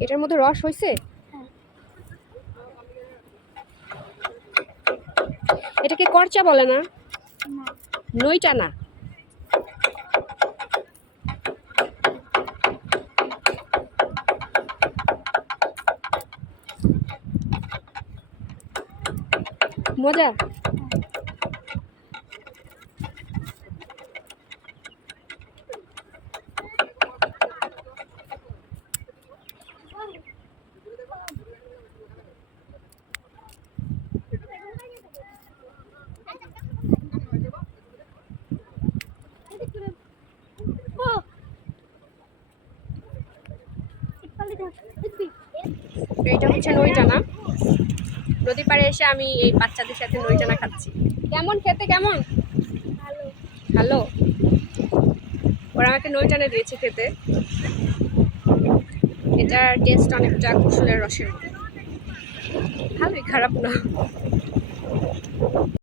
এটার মধ্যে রস হয়েছে হ্যাঁ। এটাকে করচা বলে না? না। নইটা না। মজা? এইটা হচ্ছে নইটানা নদীর পাড়ে এসে আমি এই বাচ্চাদের সাথে নইটানা খাচ্ছি। কেমন? খেতে কেমন? ভালো। ওরা আমাকে নইটানা দিয়েছে খেতে। এটার টেস্ট অনেকটা কুসুলের রসের ভালোই খারাপ না।